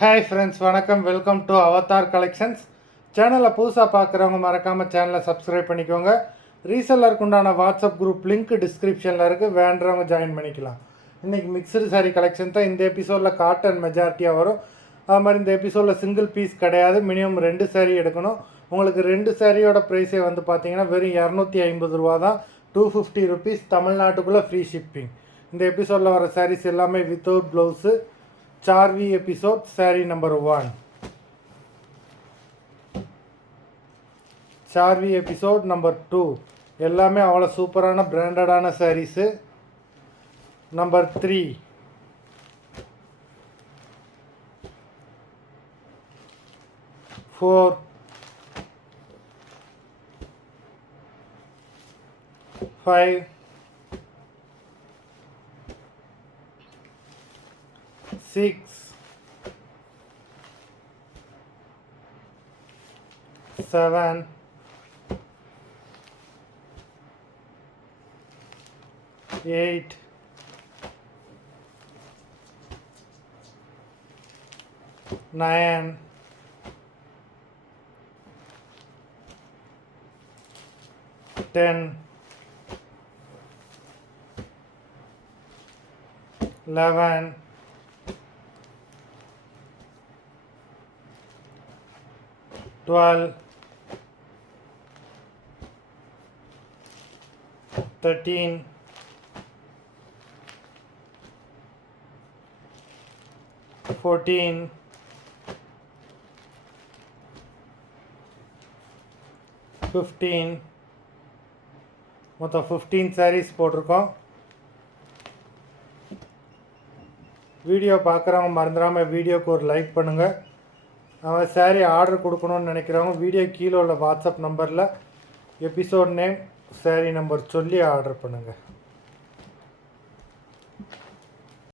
Hi friends, வணக்கம். Welcome to Avatar collections. சேனலை புதுசாக பார்க்குறவங்க மறக்காமல் சேனலை சப்ஸ்கிரைப் பண்ணிக்கோங்க. ரீசெல்லருக்கு உண்டான வாட்ஸ்அப் குரூப் லிங்க் டிஸ்கிரிப்ஷனில் இருக்குது, வேண்டுறவங்க ஜாயின் பண்ணிக்கலாம். இன்றைக்கி மிக்சடு சாரீ கலெக்ஷன் தான். இந்த எபிசோடில் காட்டன் மெஜாரிட்டியாக வரும். அது மாதிரி இந்த எபிசோடில் சிங்கிள் பீஸ் கிடையாது, மினிமம் 2 சாரீ எடுக்கணும். உங்களுக்கு 2 சாரியோட ப்ரைஸே வந்து பார்த்தீங்கன்னா வெறும் 250 ரூபா தான். 250 ருபீஸ், தமிழ்நாட்டுக்குள்ளே ஃப்ரீ ஷிப்பிங். இந்த எபிசோடில் வர சாரீஸ் எல்லாமே வித்தவுட் ப்ளவுஸு. चारवी एपिसोड सारी नंबर 1, चारवी एपिसोड नंबर 2 எல்லாமே அவ்வளோ சூப்பரான பிராண்டடான சாரீஸ். நம்பர் 3, 4, 5, 6, 7, 8, 9, 10, 11, 12, 13, 14, 15. மொத்தம் 15 சாரீஸ் போட்டிருக்கோம். வீடியோ பார்க்குறவங்க மறந்துடாமல் வீடியோக்கு ஒரு லைக் பண்ணுங்கள். அவன் சாரீ ஆர்டர் கொடுக்கணும்னு நினைக்கிறவங்க வீடியோ கீழே உள்ள வாட்ஸ்அப் நம்பரில் எபிசோட் நேம், சாரீ நம்பர் சொல்லி ஆர்டர் பண்ணுங்கள்.